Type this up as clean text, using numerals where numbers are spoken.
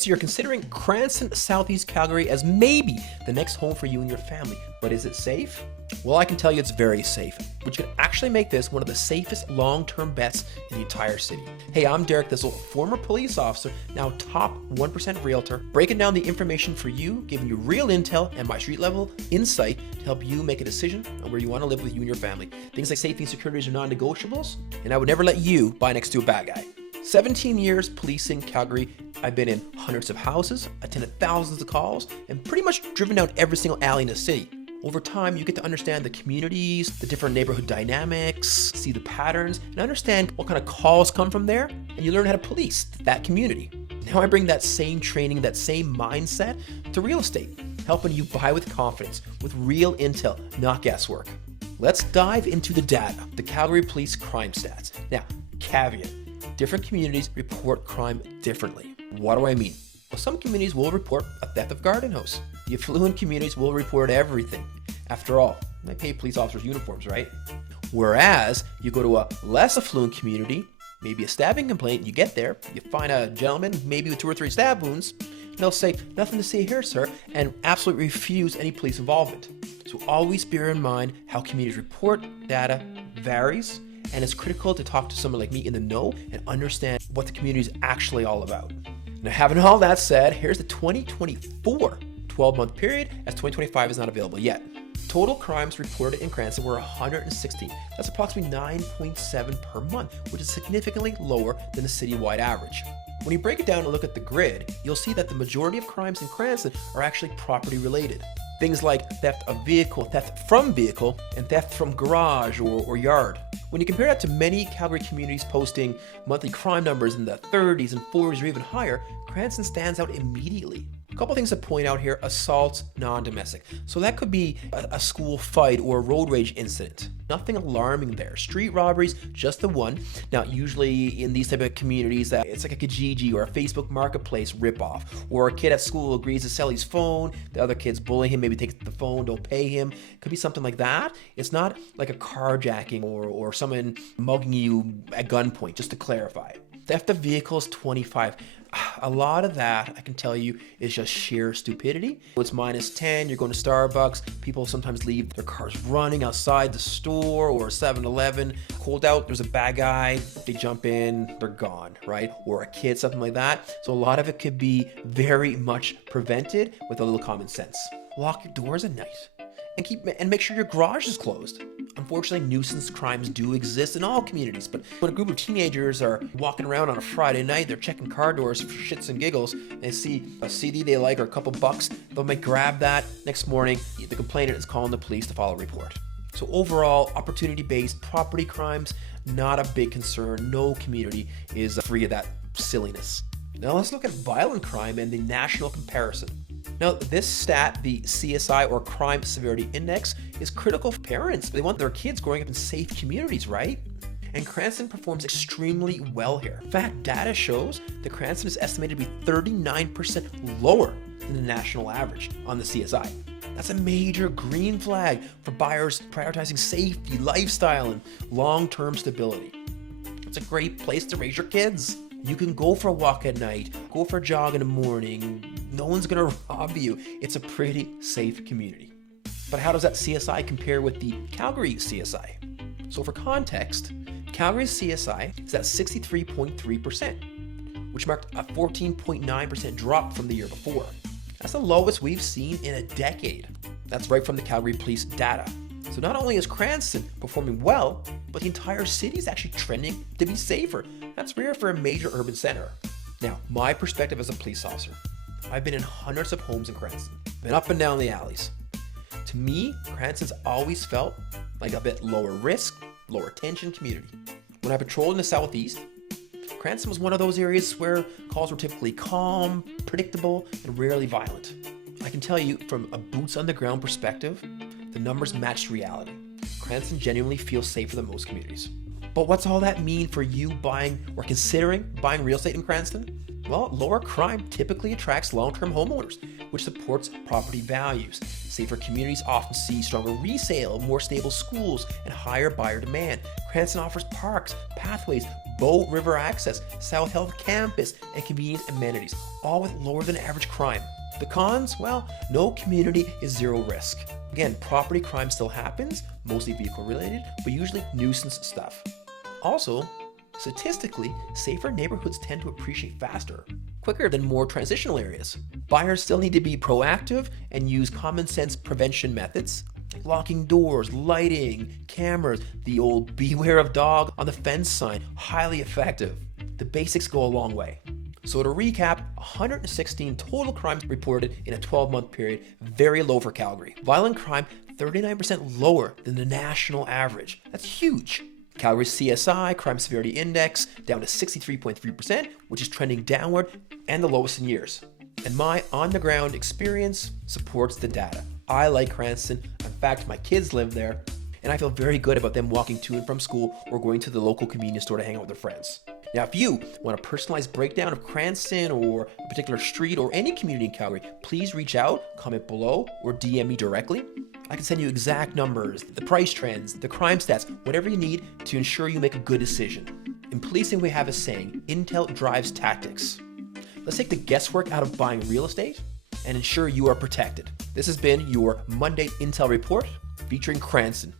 So you're considering Cranston, Southeast Calgary as maybe the next home for you and your family, but is it safe? Well, I can tell you it's very safe, which can actually make this one of the safest long-term bets in the entire city. Hey, I'm Derek Thistle, former police officer, now top 1% realtor, breaking down the information for you, giving you real intel and my street-level insight to help you make a decision on where you want to live with you and your family. Things like safety and security are non-negotiables, and I would never let you buy next to a bad guy. 17 years policing Calgary. I've been in hundreds of houses, attended thousands of calls, and pretty much driven down every single alley in the city. Over time, you get to understand the communities, the different neighborhood dynamics, see the patterns, and understand what kind of calls come from there, and you learn how to police that community. Now I bring that same training, that same mindset to real estate, helping you buy with confidence, with real intel, not guesswork. Let's dive into the data, the Calgary Police crime stats. Now, caveat. Different communities report crime differently. What do I mean? Well, some communities will report a theft of garden hose. The affluent communities will report everything. After all, they pay police officers uniforms, right? Whereas you go to a less affluent community, maybe a stabbing complaint, you get there, you find a gentleman maybe with 2 or 3 stab wounds, and they'll say, "Nothing to see here, sir," and absolutely refuse any police involvement. So always bear in mind how communities report data varies, and it's critical to talk to someone like me in the know and understand what the community is actually all about. Now, having all that said, here's the 2024 12-month period, as 2025 is not available yet. Total crimes reported in Cranston were 116. That's approximately 9.7 per month, which is significantly lower than the citywide average. When you break it down and look at the grid, you'll see that the majority of crimes in Cranston are actually property related. Things like theft of vehicle, theft from vehicle, and theft from garage or yard. When you compare that to many Calgary communities posting monthly crime numbers in the 30s and 40s or even higher, Cranston stands out immediately. A couple things to point out here: assaults, non-domestic. So that could be a school fight or a road rage incident. Nothing alarming there. Street robberies, just the one. Now, usually in these type of communities, it's like a Kijiji or a Facebook Marketplace ripoff, or a kid at school agrees to sell his phone, the other kids bully him, maybe takes the phone, don't pay him. Could be something like that. It's not like a carjacking or someone mugging you at gunpoint, just to clarify. Theft of vehicles, 25. A lot of that, I can tell you, is just sheer stupidity. It's -10, you're going to Starbucks, people sometimes leave their cars running outside the store or 7-Eleven. Cold out, there's a bad guy, they jump in, they're gone, right? Or a kid, something like that. So a lot of it could be very much prevented with a little common sense. Lock your doors at night and make sure your garage is closed. Unfortunately, nuisance crimes do exist in all communities, but when a group of teenagers are walking around on a Friday night, they're checking car doors for shits and giggles, and they see a CD they like or a couple bucks, they might grab that. Next morning, the complainant is calling the police to file a report. So overall, opportunity-based property crimes, not a big concern. No community is free of that silliness. Now let's look at violent crime and the national comparison. Now, this stat, the CSI or Crime Severity Index, is critical for parents. They want their kids growing up in safe communities, right? And Cranston performs extremely well here. In fact, data shows that Cranston is estimated to be 39% lower than the national average on the CSI. That's a major green flag for buyers prioritizing safety, lifestyle, and long-term stability. It's a great place to raise your kids. You can go for a walk at night, go for a jog in the morning. No one's gonna rob you. It's a pretty safe community. But how does that CSI compare with the Calgary CSI? So for context, Calgary's CSI is at 63.3%, which marked a 14.9% drop from the year before. That's the lowest we've seen in a decade. That's right from the Calgary Police data. So not only is Cranston performing well, but the entire city is actually trending to be safer. That's rare for a major urban center. Now, my perspective as a police officer, I've been in hundreds of homes in Cranston, been up and down the alleys. To me, Cranston's always felt like a bit lower risk, lower tension community. When I patrolled in the southeast, Cranston was one of those areas where calls were typically calm, predictable, and rarely violent. I can tell you from a boots on the ground perspective, the numbers matched reality. Cranston genuinely feels safer than most communities. But what's all that mean for you buying or considering buying real estate in Cranston? Well, lower crime typically attracts long-term homeowners, which supports property values. Safer communities often see stronger resale, more stable schools, and higher buyer demand. Cranston offers parks, pathways, Bow River access, South Health campus, and convenient amenities, all with lower than average crime. The cons? Well, no community is zero risk. Again, property crime still happens, mostly vehicle related, but usually nuisance stuff. Also, statistically, safer neighborhoods tend to appreciate faster, quicker than more transitional areas. Buyers still need to be proactive and use common sense prevention methods. Locking doors, lighting, cameras, the old beware of dog on the fence sign, highly effective. The basics go a long way. So to recap, 116 total crimes reported in a 12-month period, very low for Calgary. Violent crime, 39% lower than the national average. That's huge. Calgary's CSI, Crime Severity Index, down to 63.3%, which is trending downward and the lowest in years. And my on-the-ground experience supports the data. I like Cranston. In fact, my kids live there, and I feel very good about them walking to and from school or going to the local convenience store to hang out with their friends. Now, if you want a personalized breakdown of Cranston or a particular street or any community in Calgary, please reach out, comment below, or DM me directly. I can send you exact numbers, the price trends, the crime stats, whatever you need to ensure you make a good decision. In policing, we have a saying, intel drives tactics. Let's take the guesswork out of buying real estate and ensure you are protected. This has been your Monday Intel Report featuring Cranston.